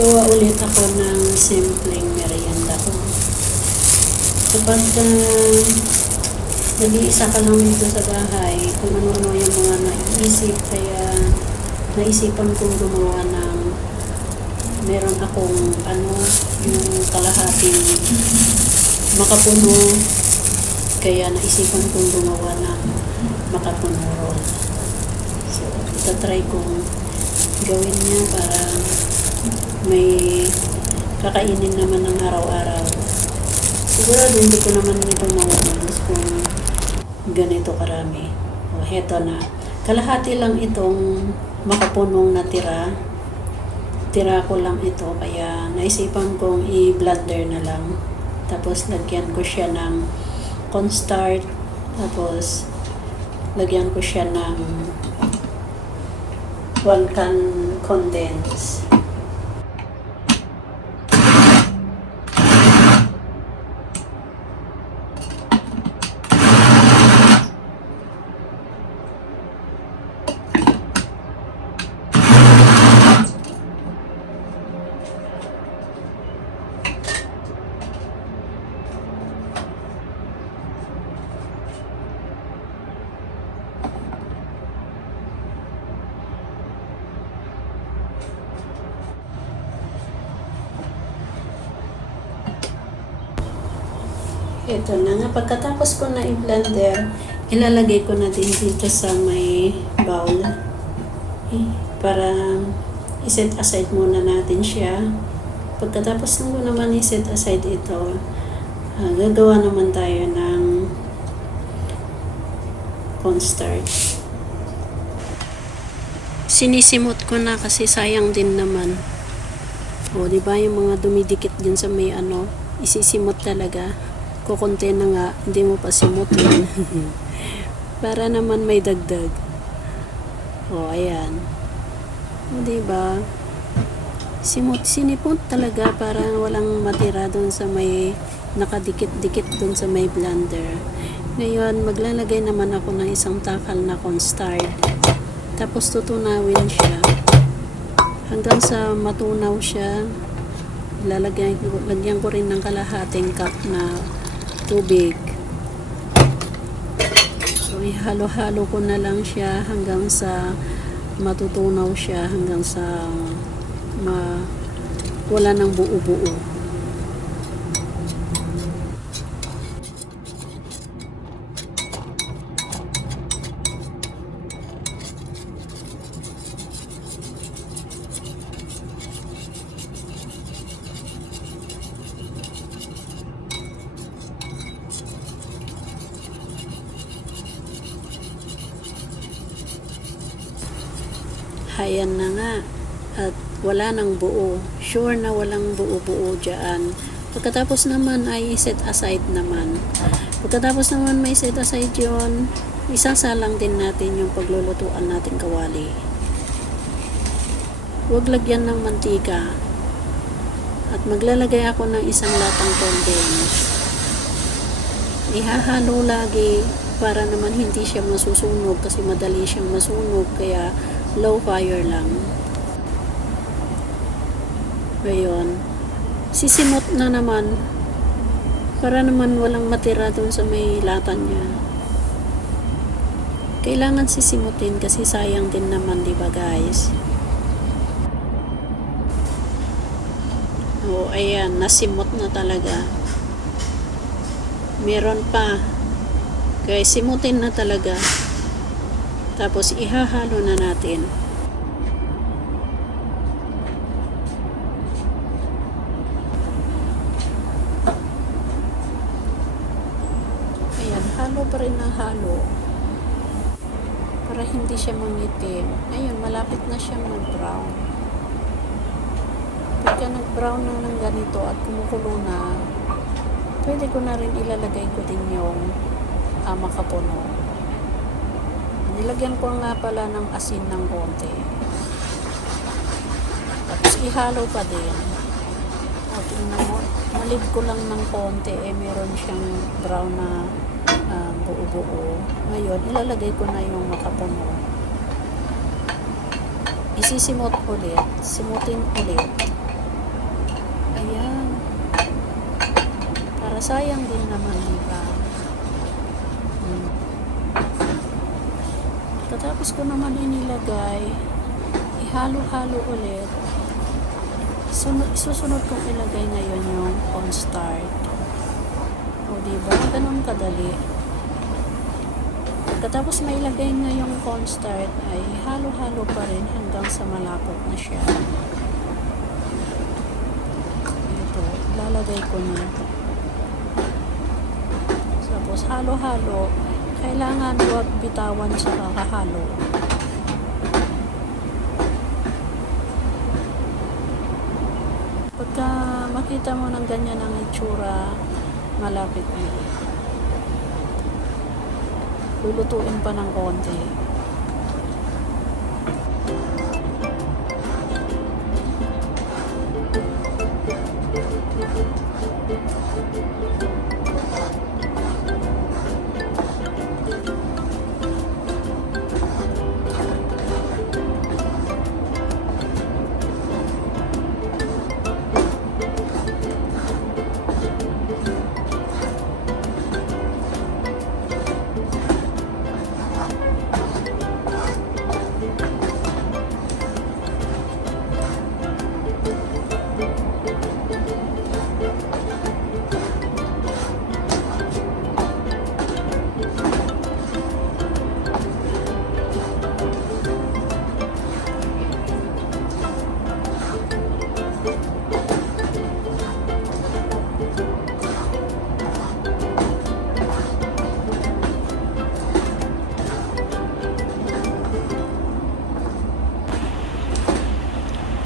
Gagawa ulit ako ng simpleng merienda ko. Kapag nag-iisa ka lang dito sa bahay, kung ano-ano yung mga naiisip, kaya naisipan kong gumawa ng meron akong yung kalahating makapuno, kaya naisipan kong gumawa ng makapuno roll. So, itatry kong gawin niya para may kakainin naman ng araw-araw. Sigurado hindi ko naman ito mauubos kung ganito karami. O, heto na. Kalahati lang itong makapunong natira. Tira ko lang ito, kaya naisipan kong i-blender na lang. Tapos lagyan ko siya ng cornstarch. Tapos lagyan ko siya ng 1 can condense. Ito na nga, pagkatapos ko na i-blender, ilalagay ko na din dito sa may bowl. Para i-set aside muna natin siya. Pagkatapos ko naman i-set aside ito, gagawa naman tayo ng cornstarch. Sinisimot ko na kasi sayang din naman. O, di ba yung mga dumidikit din sa may isisimot talaga. Kukunti na nga, hindi mo pa simutin. Para naman may dagdag. O, ayan. Diba? Sinipot talaga para walang matira doon sa may nakadikit-dikit doon sa may blender. Ngayon, maglalagay naman ako ng isang takal na cornstarch. Tapos tutunawin siya. Hanggang sa matunaw siya, lagyan ko rin ng kalahating cup na tubig. So, ihalo-halo ko na lang siya hanggang sa matutunaw siya, hanggang sa wala ng buo-buo. Ayan na nga, at wala nang buo. Sure na walang buo-buo dyan. Pagkatapos naman ay set aside naman. Pagkatapos naman may set aside yun, isasalang din natin yung paglulutuan natin kawali. Huwag lagyan ng mantika. At maglalagay ako ng isang latang condense. Ihahalo lagi para naman hindi siya masusunog kasi madali siyang masunog, kaya low fire lang. Ngayon, sisimot na naman para naman walang matira doon sa may lata niya. Kailangan sisimutin kasi sayang din naman, di ba guys? O, ayan, nasimot na talaga. Meron pa. Kaya simutin na talaga. Tapos ihahalo na natin. Ayan, halo pa rin ng halo. Para hindi siya mangitim. Ayun, malapit na siyang mag-brown. Pagka nag-brown na ng ganito at kumukulo na, pwede ko na rin ilalagay ko din yung makapuno. Nilagyan ko nga pala ng asin ng konti. Tapos ihalo pa din. O, tingnan mo, malib ko lang ng konti, meron siyang brown na buo-buo. Ngayon, ilalagay ko na yung makapuno. Isisimot ulit, simutin ulit. sayang din naman, di ba? Katapos ko naman inilagay, ihalo-halo ulit. Susunod kong ilagay ngayon yung cornstarch. O diba? Ganun kadali. Pagkatapos may ilagay na yung cornstarch, ay halo-halo pa rin hanggang sa malapot na siya. Ito, lalagay ko na. Tapos halo-halo. Kailangan huwag bitawan sa kakahalo. Pagka makita mo ng ganyan ang itsura, malapit na. Lulutuin pa ng konti.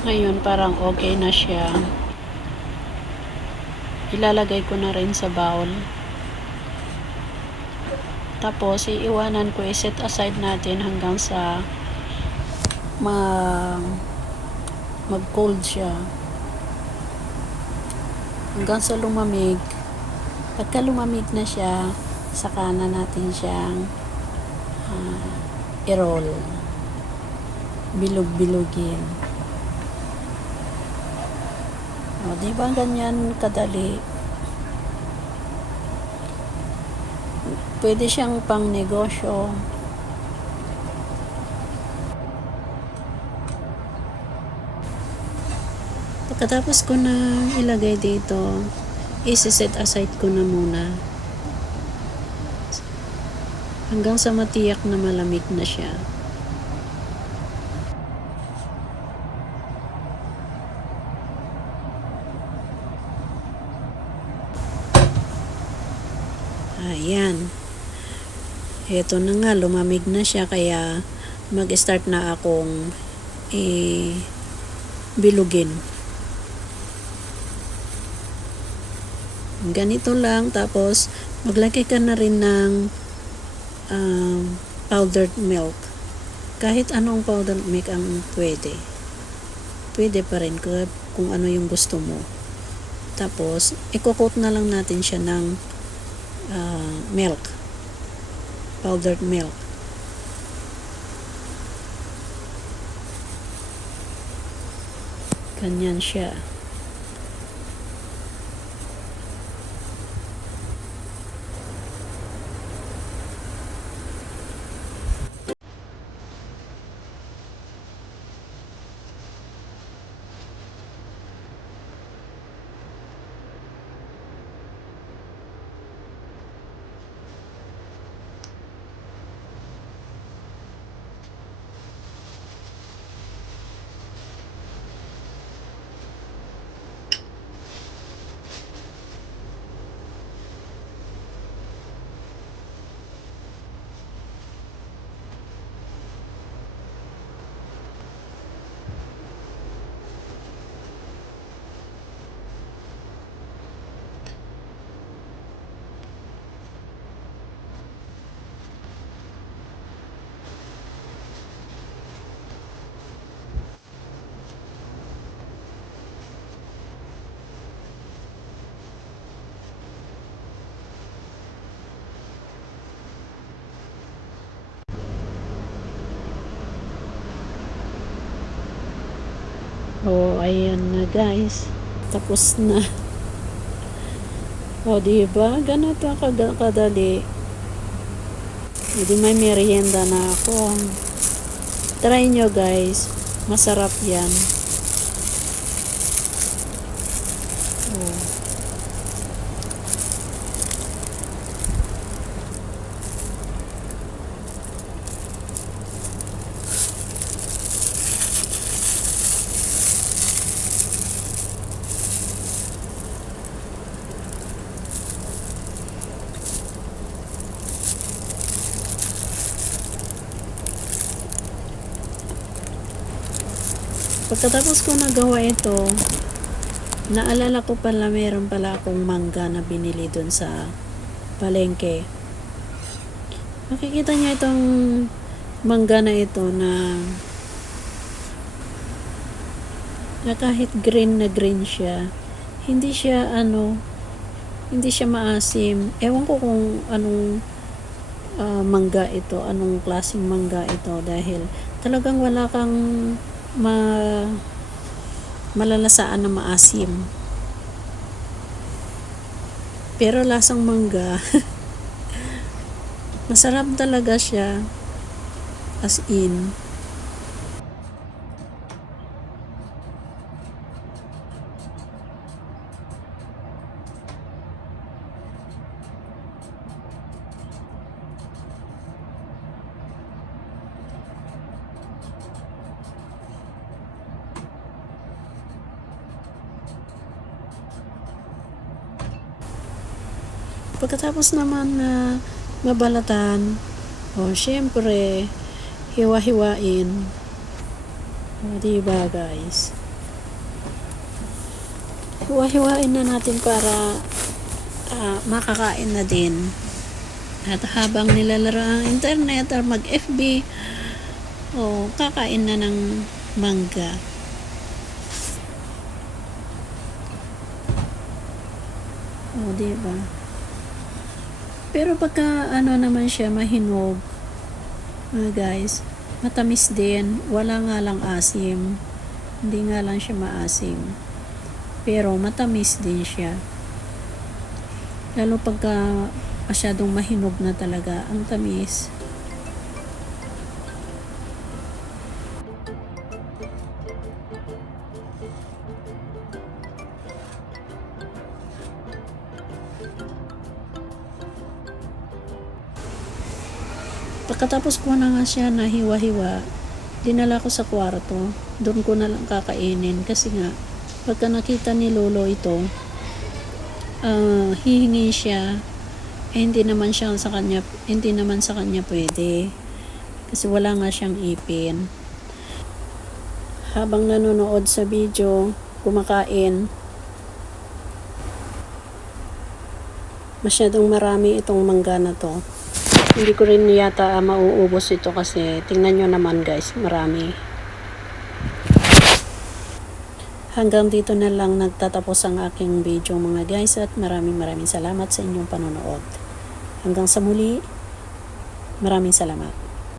Ngayon parang okay na siya. Ilalagay ko na rin sa bowl. Tapos iiwanan ko, i-set aside natin hanggang sa mag-cold siya. Hanggang sa lumamig. Pagka lumamig na siya, saka na natin siyang i-roll. Bilog-bilogin. O, diba ganyan kadali? Pwede siyang pang negosyo. Pagkatapos ko na ilagay dito, isi-set aside ko na muna. Hanggang sa matiyak na malamig na siya. Ayan. Ito na nga, lumamig na siya, kaya mag-start na akong bilugin. Ganito lang, tapos maglagay ka na rin ng powdered milk. Kahit anong powdered milk ang pwede. Pwede pa rin kung ano yung gusto mo. Tapos, i-coat na lang natin siya ng milk. Powdered milk. Ganyan siya. Oh, ayan na guys. Tapos na. O, diba? Ganito kadali. Hindi may merienda na ako. Try nyo guys. Masarap yan. Oh. Pagkatapos ko nagawa ito, naalala ko pala meron pala akong mangga na binili dun sa palengke. Makikita niyo itong mangga na ito na kahit green na green siya, hindi siya maasim. Ewan ko kung anong mangga ito, anong klaseng mangga ito, dahil talagang wala kang malalasaan na maasim. Pero lasang mangga. Masarap talaga siya. As in. Pagkatapos naman na mabalatan, syempre, hiwa-hiwain. Diba guys? Hiwa-hiwain na natin para makakain na din. At habang nilalaro ang internet or mag-FB, kakain na ng mangga. Diba? Pero pagka naman siya mahinog, guys, matamis din. Wala nga lang asim. Hindi nga lang siya maasim. Pero matamis din siya. Lalo pagka masyadong mahinog na talaga, ang tamis. Pagkatapos ko na nga siya na hiwa-hiwa, dinala ko sa kwarto. Doon ko na lang kakainin kasi nga pagka nakita ni lolo ito, hihingi siya. Hindi naman sa kanya pwede kasi wala nga siyang ipin. Habang nanonood sa video, kumakain, masyadong marami itong mangga na to. Hindi ko rin yata mauubos ito kasi tingnan nyo naman guys, marami. Hanggang dito na lang nagtatapos ang aking video mga guys, at maraming salamat sa inyong panonood. Hanggang sa muli, maraming salamat.